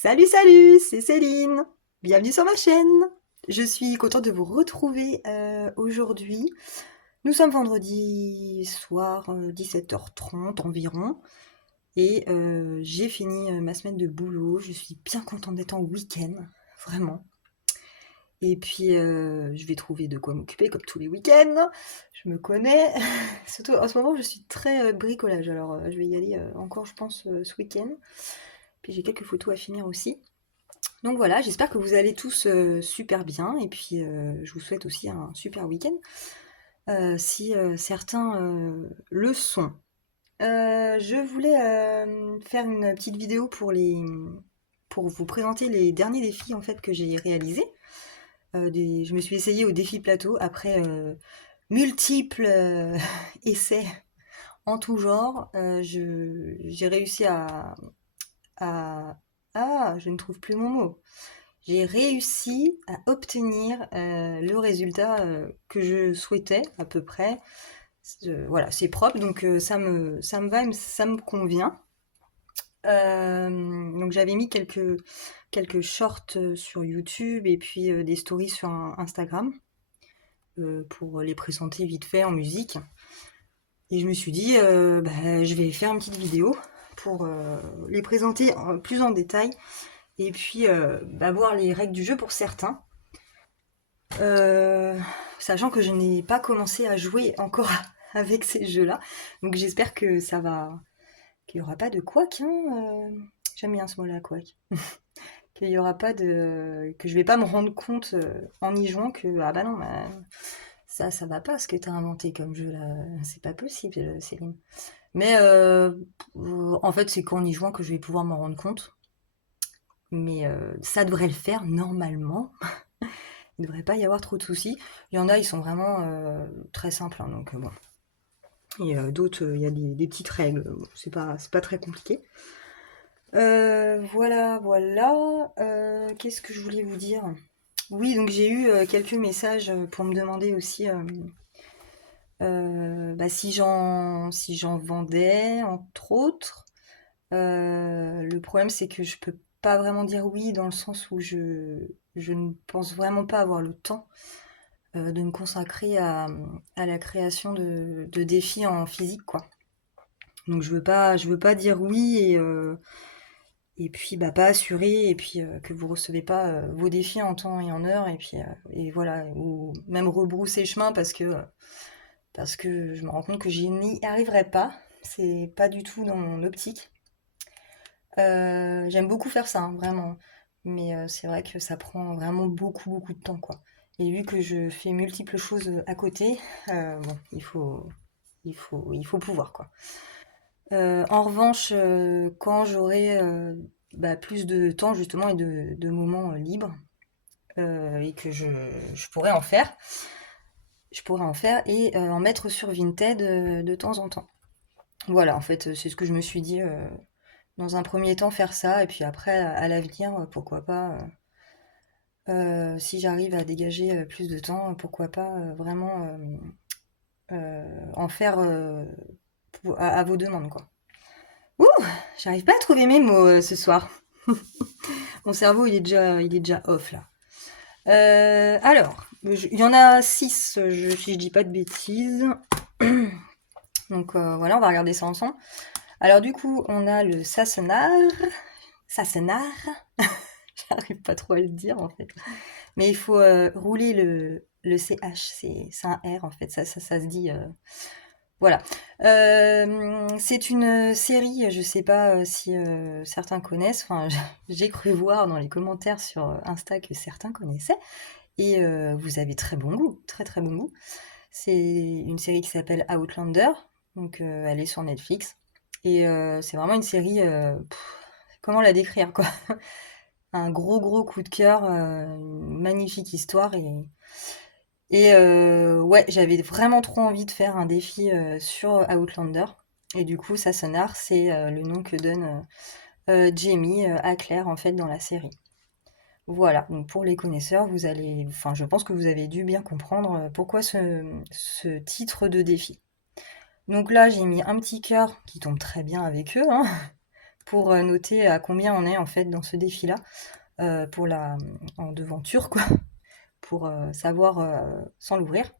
Salut, salut, c'est Céline. Bienvenue sur ma chaîne. Je suis contente de vous retrouver aujourd'hui. Nous sommes vendredi soir, 17h30 environ. Et j'ai fini ma semaine de boulot. Je suis bien contente d'être en week-end, vraiment. Et puis, je vais trouver de quoi m'occuper comme tous les week-ends. Je me connais. Surtout en ce moment, je suis très bricolage. Alors, je vais y aller encore, je pense, ce week-end. Puis j'ai quelques photos à finir aussi. Donc voilà, j'espère que vous allez tous super bien et puis je vous souhaite aussi un super week-end si certains le sont. Je voulais faire une petite vidéo pour vous présenter les derniers défis en fait que j'ai réalisés. Je me suis essayée au défi plateau après multiples essais en tout genre. J'ai réussi à... Ah, je ne trouve plus mon mot. J'ai réussi à obtenir le résultat que je souhaitais à peu près. Voilà, c'est propre, donc ça me va, ça me convient. Donc j'avais mis quelques shorts sur YouTube et puis des stories sur Instagram pour les présenter vite fait en musique. Et je me suis dit, bah, je vais faire une petite vidéo pour les présenter plus en détail et puis bah, voir les règles du jeu pour certains. Euh, Sachant que je n'ai pas commencé à jouer encore avec ces jeux-là. Donc j'espère que ça va, qu'il n'y aura pas de couac, hein. J'aime bien ce mot-là, couac. Qu'il y aura pas de, que je vais pas me rendre compte en y jouant que ah bah non, bah, ça va pas ce que t'as inventé comme jeu là. C'est pas possible, Céline. Mais en fait, c'est qu'en y jouant que je vais pouvoir m'en rendre compte. Mais ça devrait le faire normalement. Il ne devrait pas y avoir trop de soucis. Il y en a, ils sont vraiment très simples, hein, donc bon. Et d'autres, il y a des petites règles. Bon, c'est pas très compliqué. Voilà, voilà. Qu'est-ce que je voulais vous dire? Oui, donc j'ai eu quelques messages pour me demander aussi bah, si j'en vendais, entre autres. Le problème, c'est que je peux pas vraiment dire oui dans le sens où je ne pense vraiment pas avoir le temps de me consacrer à la création de défis en physique, quoi. Donc je veux pas dire oui et puis bah, pas assurer et puis que vous recevez pas vos défis en temps et en heure et puis et voilà ou même rebrousser chemin parce que je me rends compte que je n'y arriverai pas. C'est pas du tout dans mon optique. J'aime beaucoup faire ça, hein, vraiment. Mais c'est vrai que ça prend vraiment beaucoup de temps, quoi. Et vu que je fais multiples choses à côté, bon, il faut pouvoir, quoi. En revanche, quand j'aurai bah, plus de temps, justement, et de moments libres, et que je pourrais en faire, je pourrais en faire et en mettre sur Vinted de temps en temps. Voilà, en fait, c'est ce que je me suis dit dans un premier temps faire ça, et puis après, à l'avenir, pourquoi pas, si j'arrive à dégager plus de temps, pourquoi pas vraiment en faire à vos demandes, quoi. Ouh, j'arrive pas à trouver mes mots ce soir. Mon cerveau, il est déjà off là. Alors, il y en a 6, si je dis pas de bêtises. Donc voilà, on va regarder ça ensemble. Alors du coup, on a le Sassenar. Sassenar. J'arrive pas trop à le dire en fait. Mais il faut rouler le CH, c'est un R en fait, ça se dit. Voilà. C'est une série, je sais pas si certains connaissent, enfin j'ai cru voir dans les commentaires sur Insta que certains connaissaient, et vous avez très bon goût, très bon goût. C'est une série qui s'appelle Outlander, donc elle est sur Netflix, et c'est vraiment une série, comment la décrire quoi? Un gros coup de cœur, une magnifique histoire et ouais, j'avais vraiment trop envie de faire un défi sur Outlander. Et du coup, Sassenach, c'est le nom que donne Jamie à Claire en fait dans la série. Voilà, donc pour les connaisseurs, vous allez, enfin, je pense que vous avez dû bien comprendre pourquoi ce titre de défi. Donc là, j'ai mis un petit cœur qui tombe très bien avec eux, hein, pour noter à combien on est en fait dans ce défi-là, pour en devanture, quoi, pour savoir sans l'ouvrir.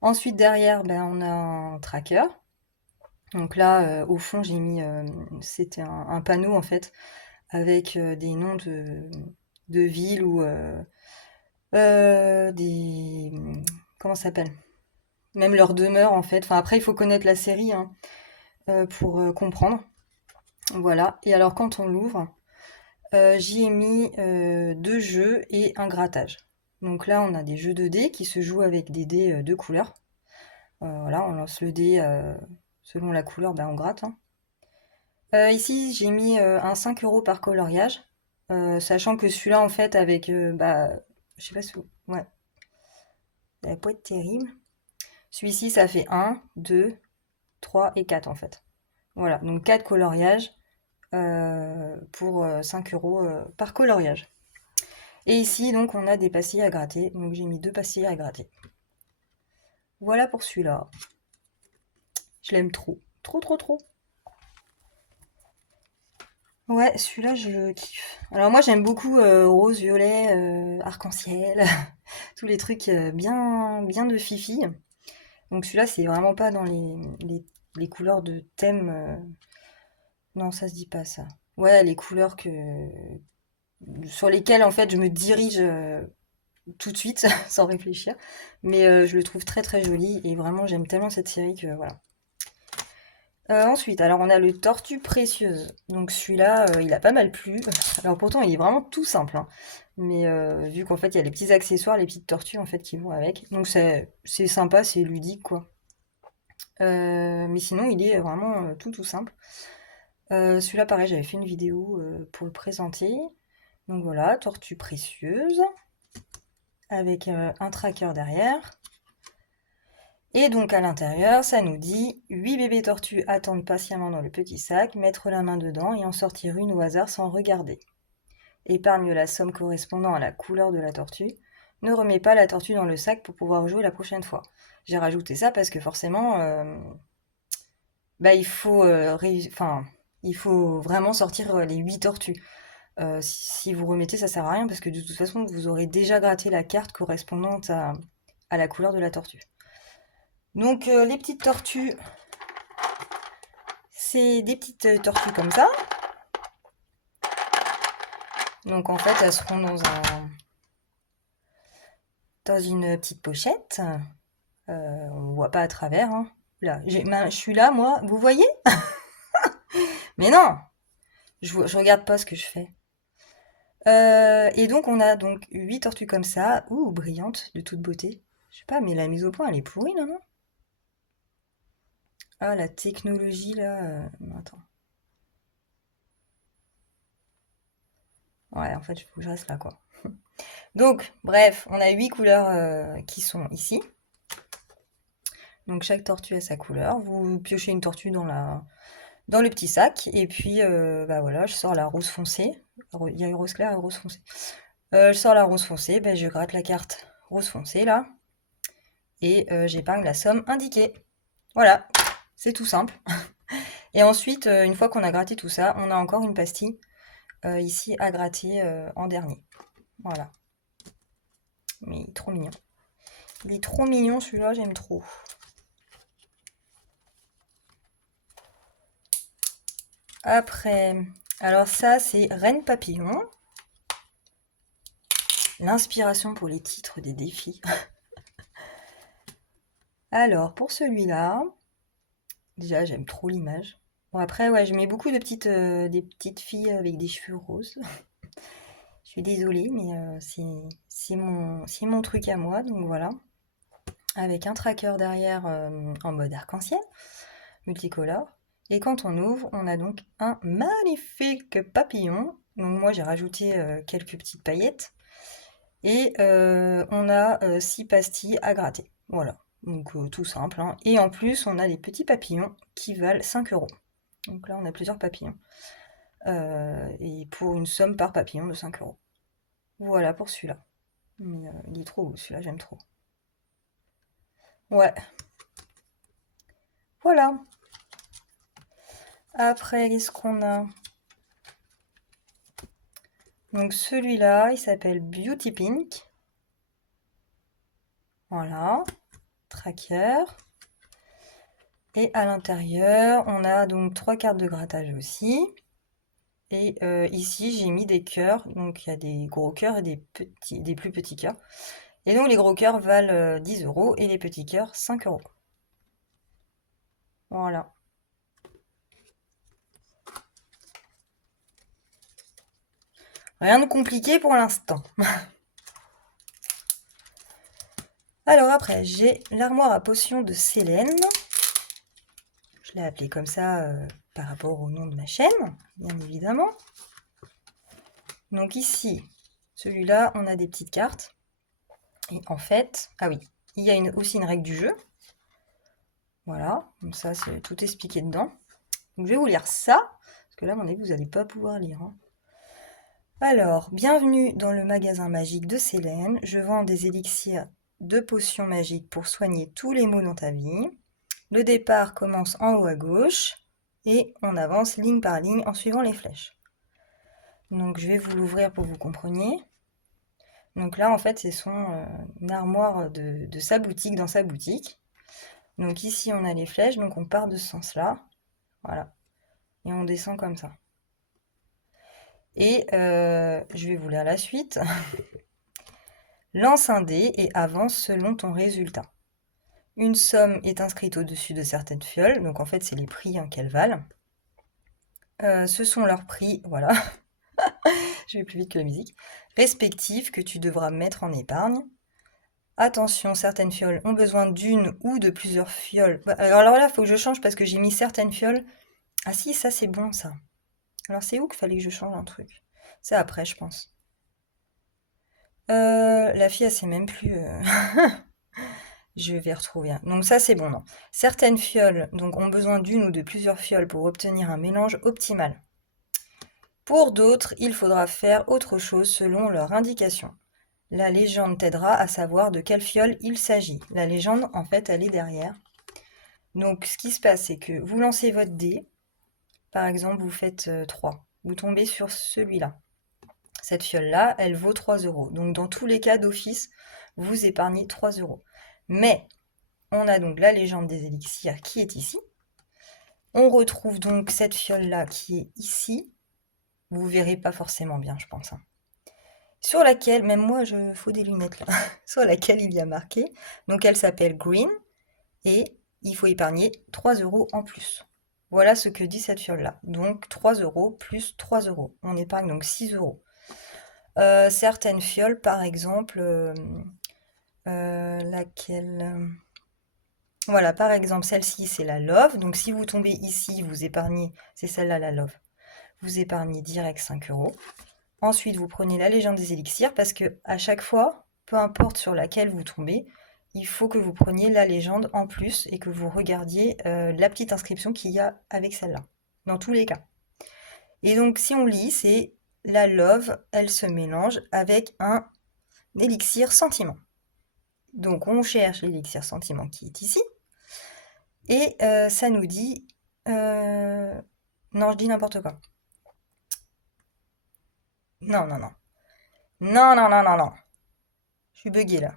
Ensuite, derrière, ben, on a un tracker. Donc là, au fond, j'ai mis, c'était un panneau en fait, avec des noms de villes ou des. Comment ça s'appelle? Même leur demeure en fait. Enfin, après, il faut connaître la série hein, pour comprendre. Voilà. Et alors, quand on l'ouvre, j'y ai mis 2 jeux et un grattage. Donc là, on a des jeux de dés qui se jouent avec des dés de couleur. Voilà, on lance le dé selon la couleur, ben on gratte. Hein. Ici, j'ai mis un 5 € par coloriage, sachant que celui-là, en fait, avec, bah, je sais pas si ouais, ça va pas être terrible. Celui-ci, ça fait 1, 2, 3 et 4, en fait. Voilà, donc 4 coloriages pour 5 € par coloriage. Et ici, donc, on a des pastilles à gratter. Donc, j'ai mis 2 pastilles à gratter. Voilà pour celui-là. Je l'aime trop. Trop, trop, trop. Ouais, celui-là, je le kiffe. Alors moi, j'aime beaucoup rose, violet, arc-en-ciel, tous les trucs bien, bien de fifi. Donc celui-là, c'est vraiment pas dans les couleurs de thème. Non, ça se dit pas ça. Ouais, les couleurs sur lesquelles en fait je me dirige tout de suite, sans réfléchir. Mais je le trouve très très joli et vraiment j'aime tellement cette série que voilà. Ensuite, alors on a le tortue précieuse. Donc celui-là, il a pas mal plu. Alors pourtant, il est vraiment tout simple, hein. Mais vu qu'en fait, il y a les petits accessoires, les petites tortues en fait qui vont avec. Donc c'est sympa, c'est ludique quoi. Mais sinon, il est vraiment tout simple. Celui-là, pareil, j'avais fait une vidéo pour le présenter. Donc voilà, tortue précieuse avec un tracker derrière. Et donc à l'intérieur, ça nous dit 8 bébés tortues attendent patiemment dans le petit sac, mettre la main dedans et en sortir une au hasard sans regarder. Épargne la somme correspondant à la couleur de la tortue. Ne remets pas la tortue dans le sac pour pouvoir jouer la prochaine fois. J'ai rajouté ça parce que forcément, bah, il faut vraiment sortir les 8 tortues. Si vous remettez, ça sert à rien parce que de toute façon, vous aurez déjà gratté la carte correspondante à la couleur de la tortue. Donc les petites tortues, c'est des petites tortues comme ça. Donc en fait, elles seront dans une petite pochette. On voit pas à travers. Hein. Là, je suis là, moi. Vous voyez? Mais non, je regarde pas ce que je fais. Et donc on a donc 8 tortues comme ça, ouh, brillantes, de toute beauté. Je sais pas, mais la mise au point, elle est pourrie, non? Ah, la technologie là. Non, attends. Ouais, en fait, il faut que je reste là, quoi. Donc, bref, on a 8 couleurs qui sont ici. Donc, chaque tortue a sa couleur. Vous piochez une tortue dans le petit sac. Et puis, bah voilà, je sors la rose foncée. Il y a une rose claire et une rose foncée. Je sors la rose foncée, ben, je gratte la carte rose foncée, là. Et j'épargne la somme indiquée. Voilà, c'est tout simple. Et ensuite, une fois qu'on a gratté tout ça, on a encore une pastille ici à gratter en dernier. Voilà. Mais il est trop mignon. Il est trop mignon celui-là, j'aime trop. Après, alors ça c'est Reine Papillon. L'inspiration pour les titres des défis. Alors pour celui-là, déjà j'aime trop l'image. Bon après ouais, je mets beaucoup de des petites filles avec des cheveux roses. Je suis désolée, mais c'est mon truc à moi, donc voilà. Avec un tracker derrière en mode arc-en-ciel, multicolore. Et quand on ouvre, on a donc un magnifique papillon. Donc moi j'ai rajouté quelques petites paillettes. Et on a 6 pastilles à gratter. Voilà, donc tout simple. Hein. Et en plus, on a des petits papillons qui valent 5 €. Donc là, on a plusieurs papillons. Et pour une somme par papillon de 5 €. Voilà pour celui-là. Mais il est trop beau, celui-là, j'aime trop. Ouais. Voilà. Après, qu'est-ce qu'on a? Donc celui-là, il s'appelle Beauty Pink. Voilà, tracker. Et à l'intérieur, on a donc 3 cartes de grattage aussi. Et ici, j'ai mis des cœurs. Donc il y a des gros cœurs et des plus petits cœurs. Et donc les gros cœurs valent 10 € et les petits cœurs 5 €. Voilà. Rien de compliqué pour l'instant. Alors après, j'ai l'armoire à potions de Célène. Je l'ai appelée comme ça par rapport au nom de ma chaîne, bien évidemment. Donc ici, celui-là, on a des petites cartes. Et en fait, ah oui, il y a aussi une règle du jeu. Voilà, donc ça, c'est tout expliqué dedans. Donc je vais vous lire ça, parce que là, à mon avis, vous n'allez pas pouvoir lire. Hein. Alors, bienvenue dans le magasin magique de Célène. Je vends des élixirs de potions magiques pour soigner tous les maux dans ta vie. Le départ commence en haut à gauche et on avance ligne par ligne en suivant les flèches. Donc je vais vous l'ouvrir pour que vous compreniez. Donc là, en fait, c'est son armoire de sa boutique, dans sa boutique. Donc ici, on a les flèches, donc on part de ce sens-là. Voilà. Et on descend comme ça. Et je vais vous lire la suite. Lance un dé et avance selon ton résultat. Une somme est inscrite au-dessus de certaines fioles, donc en fait c'est les prix qu'elles valent. Ce sont leurs prix, voilà, je vais plus vite que la musique, respectifs que tu devras mettre en épargne. Attention, certaines fioles ont besoin d'une ou de plusieurs fioles. Alors là, il faut que je change parce que j'ai mis certaines fioles. Ah si, ça c'est bon ça. Alors c'est où qu'il fallait que je change un truc? C'est après, je pense. La fille, elle sait même plus... Je vais retrouver. Donc ça, c'est bon, non. Certaines fioles donc, ont besoin d'une ou de plusieurs fioles pour obtenir un mélange optimal. Pour d'autres, il faudra faire autre chose selon leur indication. La légende t'aidera à savoir de quelle fiole il s'agit. La légende, en fait, elle est derrière. Donc, ce qui se passe, c'est que vous lancez votre dé. Par exemple, vous faites 3. Vous tombez sur celui-là. Cette fiole-là, elle vaut 3 €. Donc, dans tous les cas d'office, vous épargnez 3 €. Mais on a donc la légende des élixirs qui est ici. On retrouve donc cette fiole-là qui est ici. Vous verrez pas forcément bien, je pense. Hein. Sur laquelle, même moi, je faut des lunettes là. Sur laquelle il y a marqué. Donc elle s'appelle Green. Et il faut épargner 3 € en plus. Voilà ce que dit cette fiole-là. Donc 3 € plus 3 €. On épargne donc 6 €. Certaines fioles, par exemple, laquelle... Voilà, par exemple, celle-ci, c'est la Love. Donc, si vous tombez ici, vous épargnez, c'est celle-là, la Love. Vous épargnez direct 5 €. Ensuite, vous prenez la légende des élixirs parce que à chaque fois, peu importe sur laquelle vous tombez, il faut que vous preniez la légende en plus et que vous regardiez la petite inscription qu'il y a avec celle-là, dans tous les cas. Et donc, si on lit, c'est la Love, elle se mélange avec un élixir sentiment. Donc, on cherche l'élixir sentiment qui est ici. Et ça nous dit... Non, je dis n'importe quoi. Non, non, non. Non, non, non, non, non. Je suis buggée là.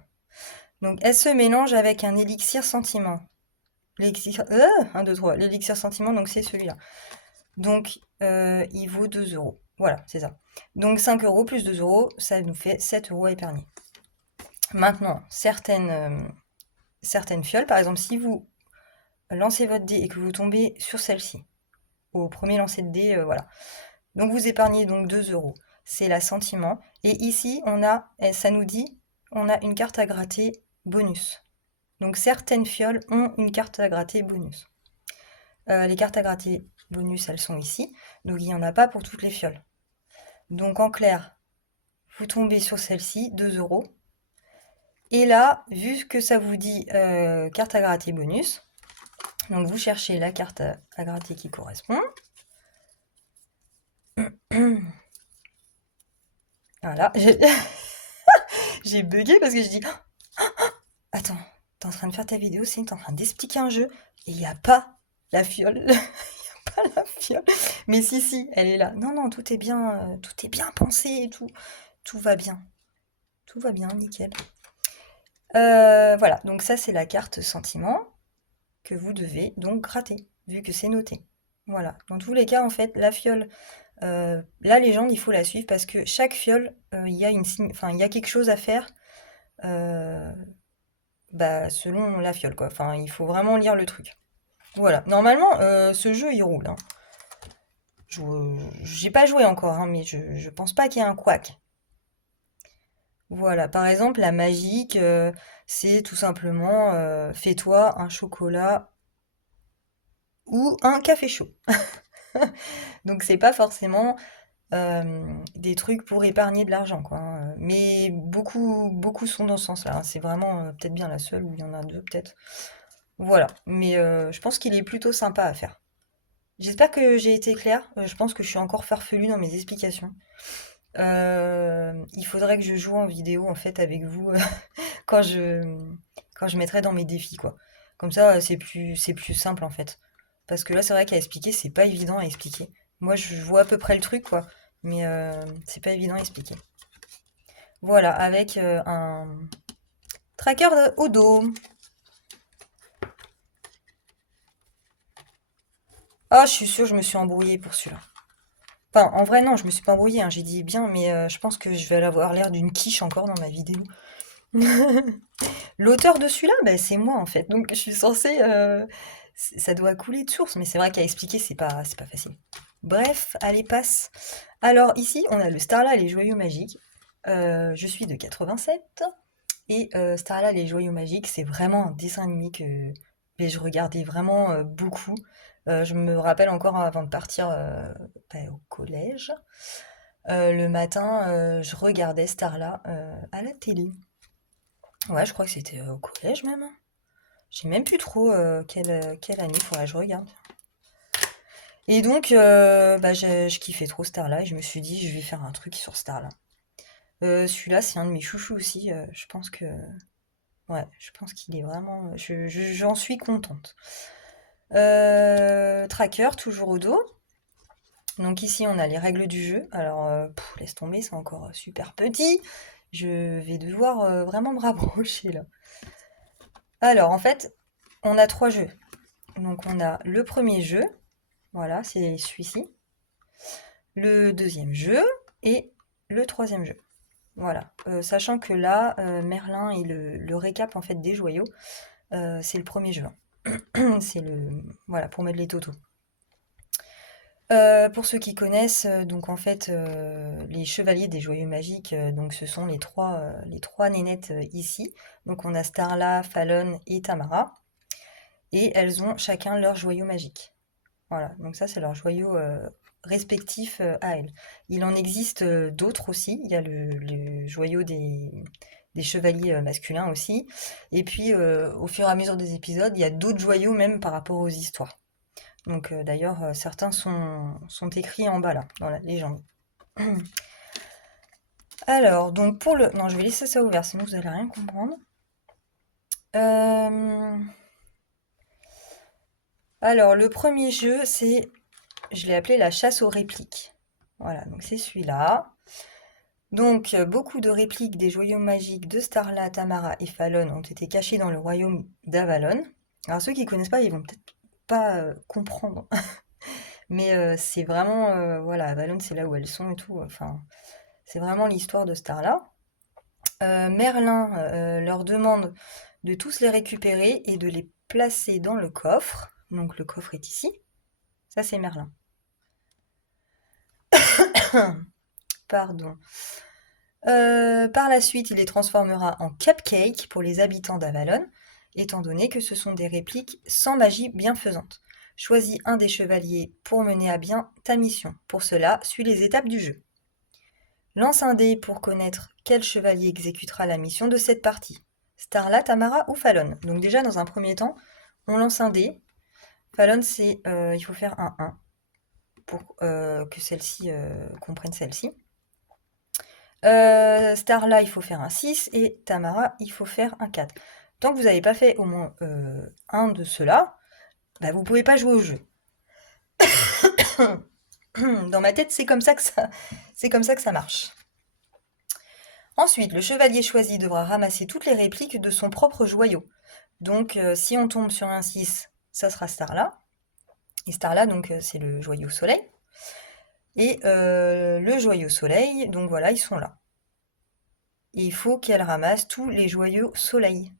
Donc, elle se mélange avec un élixir sentiment. L'élixir... 1, 2, 3. L'élixir sentiment, donc c'est celui-là. Donc, il vaut 2 €. Voilà, c'est ça. Donc, 5 € plus 2 €, ça nous fait 7 € à épargner. Maintenant, certaines fioles, par exemple, si vous lancez votre dé et que vous tombez sur celle-ci, au premier lancer de dé, voilà. Donc, vous épargnez donc 2 €. C'est la sentiment. Et ici, ça nous dit, on a une carte à gratter bonus. Donc, certaines fioles ont une carte à gratter bonus. Les cartes à gratter bonus, elles sont ici. Donc, il n'y en a pas pour toutes les fioles. Donc, en clair, vous tombez sur celle-ci, 2 €. Et là, vu que ça vous dit carte à gratter bonus, donc vous cherchez la carte à gratter qui correspond. Voilà, j'ai bugué parce que je dis attends, t'es en train de faire ta vidéo, c'est t'es en train d'expliquer un jeu et il n'y a pas la fiole. Il n'y a pas la fiole. Mais si, elle est là. Non, non, tout est bien pensé et tout. Tout va bien. Tout va bien, nickel. Voilà, donc ça c'est la carte sentiment que vous devez donc gratter, vu que c'est noté. Voilà, dans tous les cas, en fait, la fiole, la légende, il faut la suivre parce que chaque fiole, enfin, il y a quelque chose à faire euh, bah, selon la fiole, quoi. Enfin, il faut vraiment lire le truc. Voilà, normalement, ce jeu, il roule, hein. J'ai pas joué encore, hein, mais je pense pas qu'il y ait un couac. Voilà, par exemple, la magique, c'est tout simplement fais-toi un chocolat ou un café chaud. Donc c'est pas forcément des trucs pour épargner de l'argent, quoi, hein. Mais beaucoup sont dans ce sens-là, hein. C'est vraiment peut-être bien la seule où il y en a deux, peut-être. Voilà, mais je pense qu'il est plutôt sympa à faire. J'espère que j'ai été claire. Je pense que je suis encore farfelue dans mes explications. Il faudrait que je joue en vidéo en fait avec vous quand je quand je mettrai dans mes défis quoi. Comme ça c'est plus simple en fait. Parce que là c'est vrai qu'à expliquer c'est pas évident à expliquer. Moi je vois à peu près le truc quoi, mais c'est pas évident à expliquer. Voilà avec un tracker au dos. Ah je suis sûre je me suis embrouillée pour celui-là. Enfin en vrai non je me suis pas embrouillée hein, j'ai dit bien mais je pense que je vais avoir l'air d'une quiche encore dans ma vidéo. L'auteur de celui-là, bah, c'est moi en fait. Donc je suis censée, ça doit couler de source, mais c'est vrai qu'à expliquer, c'est pas facile. Bref, allez, passe. Alors ici, on a le Starla les joyaux magiques. Je suis de 87 et Starla les joyaux magiques, c'est vraiment un dessin animé que je regardais vraiment beaucoup. Je me rappelle encore avant de partir bah, au collège. Le matin, je regardais Starla à la télé. Ouais, je crois que c'était au collège même, hein. Je sais même plus trop quelle année, faudrait que je regarde. Et donc, bah, je kiffais trop Starla et je me suis dit, je vais faire un truc sur Starla. Celui-là, c'est un de mes chouchous aussi. Je pense que, ouais, je pense qu'il est vraiment. J'en suis contente. Tracker, toujours au dos. Donc ici, on a les règles du jeu. Alors, laisse tomber, c'est encore super petit. Je vais devoir vraiment me rapprocher là. Alors, en fait, on a trois jeux. Donc, on a le premier jeu. Voilà, c'est celui-ci. Le deuxième jeu et le troisième jeu. Voilà. Sachant que là, Merlin et le récap en fait des joyaux, c'est le premier jeu, hein. C'est le voilà pour mettre les totaux. Pour ceux qui connaissent, donc en fait, les chevaliers des joyaux magiques, donc ce sont les trois nénettes ici. Donc on a Starla, Fallon et Tamara, et elles ont chacun leur joyau magique. Voilà, donc ça c'est leur joyau respectif à elles. Il en existe d'autres aussi. Il y a le joyau des chevaliers masculins aussi. Et puis au fur et à mesure des épisodes, il y a d'autres joyaux même par rapport aux histoires. Donc d'ailleurs, certains sont écrits en bas là, dans la légende. Alors, donc pour le... Non, je vais laisser ça ouvert, sinon vous allez rien comprendre. Euh, Alors, le premier jeu, c'est je l'ai appelé la chasse aux répliques. Voilà, donc c'est celui-là. Donc, beaucoup de répliques des joyaux magiques de Starla, Tamara et Fallon ont été cachées dans le royaume d'Avalon. Alors, ceux qui connaissent pas, ils vont peut-être pas comprendre. Mais c'est vraiment, voilà, Avalon, c'est là où elles sont et tout. Enfin, c'est vraiment l'histoire de Starla. Merlin leur demande de tous les récupérer et de les placer dans le coffre. Donc, le coffre est ici. Ça, c'est Merlin. Pardon. Par la suite, il les transformera en cupcakes pour les habitants d'Avalon, étant donné que ce sont des répliques sans magie bienfaisante. Choisis un des chevaliers pour mener à bien ta mission. Pour cela, suis les étapes du jeu. Lance un dé pour connaître quel chevalier exécutera la mission de cette partie. Starla, Tamara ou Fallon. Donc déjà, dans un premier temps, on lance un dé. Fallon, c'est il faut faire un 1 pour que celle-ci comprenne celle-ci. Starla, il faut faire un 6 et Tamara, il faut faire un 4. Tant que vous n'avez pas fait au moins un de ceux-là, bah, vous ne pouvez pas jouer au jeu. Dans ma tête, c'est comme ça que ça marche. Ensuite, le chevalier choisi devra ramasser toutes les répliques de son propre joyau. Donc, si on tombe sur un 6, ça sera Starla. Et Starla, donc, c'est le joyau soleil. Et le joyau soleil, donc voilà, ils sont là. Et il faut qu'elle ramasse tous les joyaux soleil.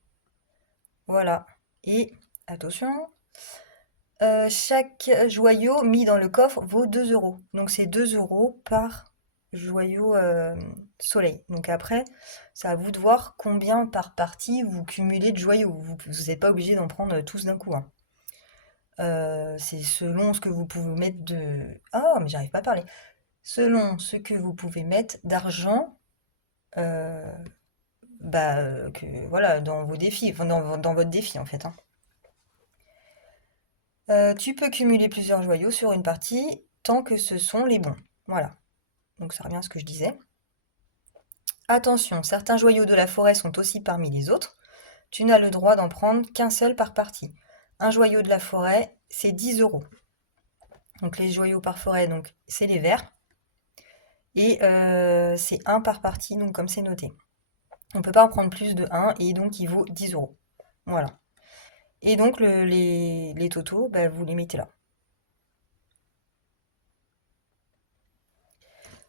Voilà. Et, attention, chaque joyau mis dans le coffre vaut 2 euros. Donc c'est 2 euros par joyau soleil. Donc après, c'est à vous de voir combien par partie vous cumulez de joyaux. Vous n'êtes pas obligé d'en prendre tous d'un coup, hein. C'est selon ce que vous pouvez mettre de... Ah, mais j'arrive pas à parler. Selon ce que vous pouvez mettre d'argent, euh, voilà, dans vos défis, enfin, dans votre défi en fait, hein. Tu peux cumuler plusieurs joyaux sur une partie tant que ce sont les bons. Voilà. Donc ça revient à ce que je disais. Attention, certains joyaux de la forêt sont aussi parmi les autres. Tu n'as le droit d'en prendre qu'un seul par partie. Un joyau de la forêt, c'est 10 euros. Donc les joyaux par forêt, donc c'est les verts. Et c'est un par partie, donc comme c'est noté. On ne peut pas en prendre plus de 1 et donc il vaut 10 euros. Voilà. Et donc les totaux, bah, vous les mettez là.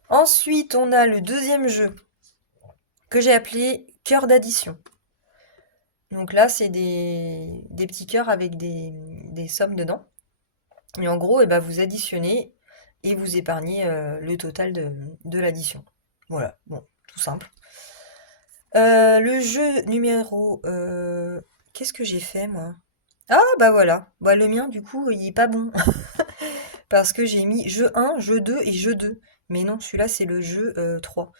Ensuite, on a le deuxième jeu que j'ai appelé cœur d'addition. Donc là, c'est des petits cœurs avec des sommes dedans. Et en gros, ben, vous additionnez et vous épargnez le total de l'addition. Voilà, bon, tout simple. Le jeu numéro... qu'est-ce que j'ai fait, moi? Ah, bah voilà. Bah, le mien, du coup, il est pas bon. Parce que j'ai mis jeu 1, jeu 2 et jeu 2. Mais non, celui-là, c'est le jeu 3.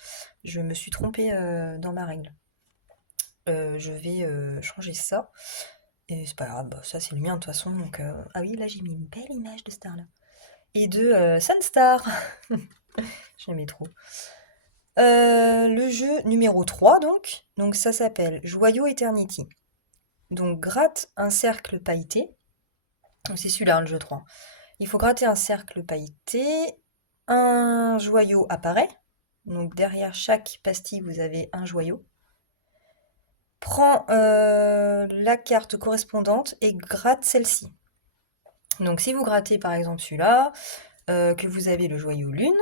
Je me suis trompée dans ma règle. Je vais changer ça. Et c'est pas grave, bah, ça c'est le mien de toute façon. Donc, ah oui, là j'ai mis une belle image de Starla. Et de Sunstar. J'aimais trop. Le jeu numéro 3 donc. Donc ça s'appelle Joyau Eternity. Donc gratte un cercle pailleté. Donc c'est celui-là, le jeu 3. Il faut gratter un cercle pailleté. Un joyau apparaît. Donc derrière chaque pastille, vous avez un joyau. Prends la carte correspondante et gratte celle-ci. Donc si vous grattez par exemple celui-là, que vous avez le joyau lune,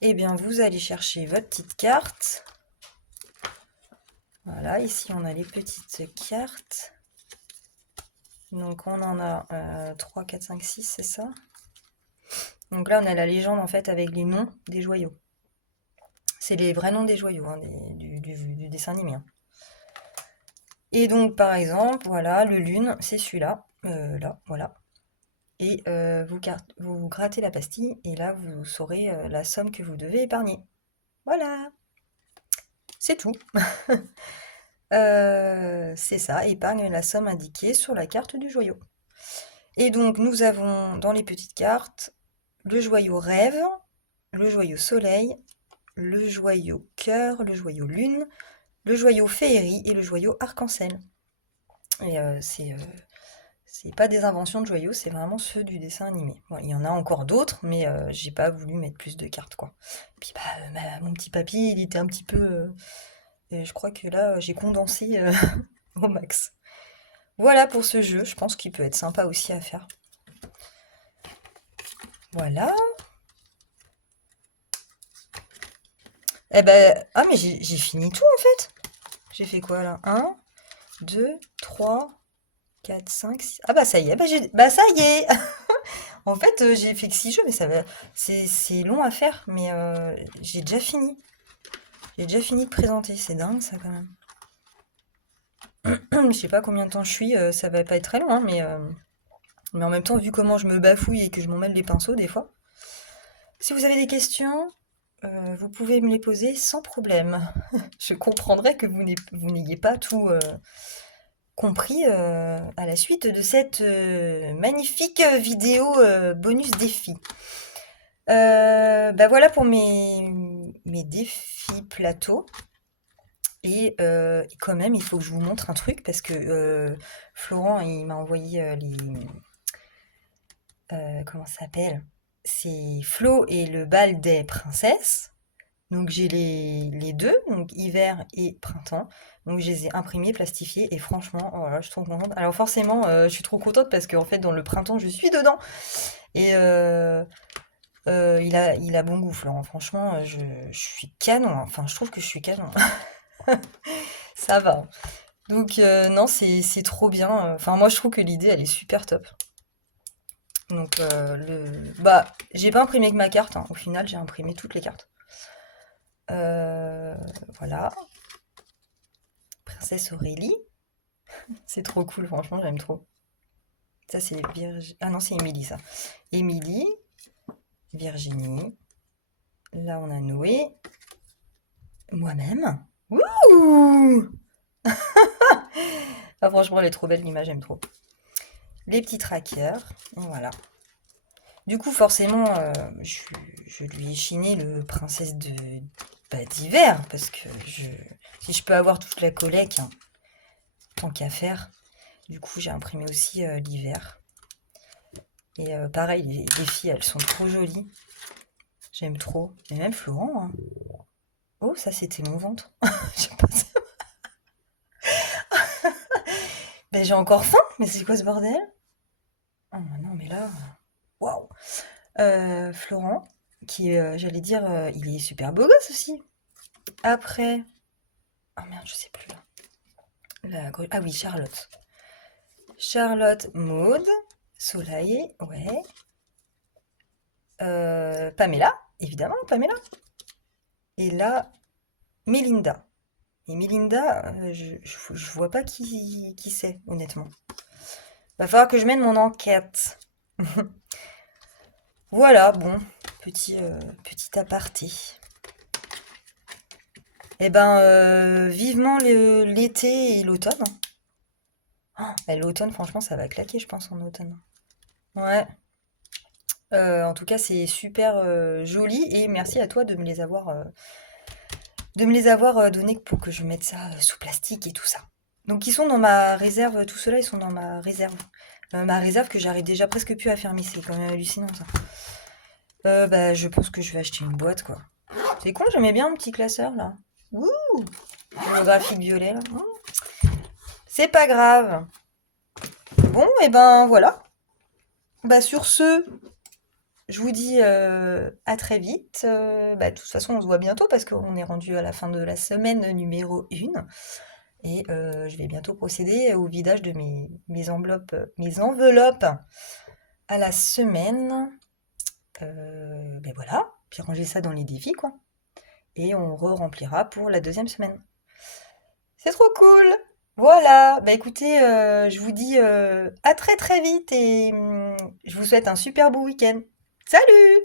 eh bien vous allez chercher votre petite carte. Voilà, ici on a les petites cartes. Donc on en a 3, 4, 5, 6, c'est ça. Donc là on a la légende en fait avec les noms des joyaux. C'est les vrais noms des joyaux, hein, du dessin animé, hein. Et donc par exemple, voilà, le lune, c'est celui-là, là, voilà. Et vous grattez la pastille et là vous saurez la somme que vous devez épargner. Voilà, c'est tout. C'est ça, épargne la somme indiquée sur la carte du joyau. Et donc nous avons dans les petites cartes le joyau rêve, le joyau soleil, le joyau cœur, le joyau lune, le joyau féerie et le joyau arc-en-ciel. Et c'est pas des inventions de joyaux, c'est vraiment ceux du dessin animé. Bon, il y en a encore d'autres, mais j'ai pas voulu mettre plus de cartes, quoi. Et puis bah, mon petit papy, il était un petit peu... et je crois que là, j'ai condensé au max. Voilà pour ce jeu, je pense qu'il peut être sympa aussi à faire. Voilà. Eh ben, ah mais j'ai fini tout en fait. J'ai fait quoi là? 1, 2, 3, 4, 5, 6. Ah bah ça y est, bah ça y est. En fait, j'ai fait que 6 jeux, mais c'est long à faire, mais j'ai déjà fini. J'ai déjà fini de présenter, c'est dingue ça quand même. Je sais pas combien de temps je suis, ça va pas être très long, hein, mais en même temps, vu comment je me bafouille et que je m'en mêle les pinceaux des fois. Si vous avez des questions, vous pouvez me les poser sans problème. Je comprendrai que vous n'ayez pas tout compris à la suite de cette magnifique vidéo bonus défi. Bah voilà pour mes défis plateaux. Et quand même, il faut que je vous montre un truc parce que Florent, il m'a envoyé comment ça s'appelle? C'est Flo et le bal des princesses. Donc j'ai les 2, donc hiver et printemps. Donc je les ai imprimés, plastifiés et franchement, oh là là, je suis trop contente. Alors forcément, je suis trop contente parce qu'en fait dans le printemps, je suis dedans et il a bon goût Florent. Franchement, je suis canon, hein. Enfin je trouve que je suis canon. Ça va, hein. Donc non, c'est trop bien, enfin moi je trouve que l'idée elle est super top. Donc j'ai pas imprimé que ma carte, hein. Au final, j'ai imprimé toutes les cartes. Voilà, Princesse Aurélie, c'est trop cool, franchement, j'aime trop. Ça, c'est Ah non, c'est Émilie, ça. Émilie, Virginie. Là, on a Noé. Moi-même. Wouh! Ah, franchement, elle est trop belle, l'image, j'aime trop. Les petits trackers. Voilà. Du coup, forcément, je lui ai chiné le princesse d'hiver, parce que si je peux avoir toute la collecte, hein, tant qu'à faire. Du coup, j'ai imprimé aussi l'hiver. Et pareil, les filles, elles sont trop jolies. J'aime trop. Et même Florent, hein. Oh, ça, c'était mon ventre. Je sais pas Ben, j'ai encore faim, mais c'est quoi ce bordel? Oh non, mais là, waouh! Florent, qui, j'allais dire, il est super beau gosse aussi. Après, oh merde, je sais plus là. Ah oui, Charlotte. Charlotte, Maud, Soleil, ouais. Pamela, évidemment, Pamela. Et là, Mélinda. Et Mélinda, je vois pas qui c'est, honnêtement. Va falloir que je mène mon enquête. Voilà, bon, petit aparté. Eh ben, vivement l'été et l'automne. Et l'automne, franchement, ça va claquer, je pense, en automne. Ouais. En tout cas, c'est super joli et merci à toi de me les avoir donnés pour que je mette ça sous plastique et tout ça. Donc, ils sont dans ma réserve, tout cela, ils sont dans ma réserve. Ma réserve que j'arrive déjà presque plus à fermer, c'est quand même hallucinant ça. Bah, je pense que je vais acheter une boîte, quoi. C'est con, j'aimais bien un petit classeur là. Ouh, holographique violet là. C'est pas grave. Bon, et ben voilà. Bah, sur ce, je vous dis à très vite. Bah, de toute façon, on se voit bientôt parce qu'on est rendu à la fin de la semaine numéro 1. Et je vais bientôt procéder au vidage de mes enveloppes à la semaine. Ben voilà, puis ranger ça dans les défis, quoi. Et on re-remplira pour la deuxième semaine. C'est trop cool! Voilà, bah écoutez, je vous dis à très très vite et je vous souhaite un super beau week-end. Salut!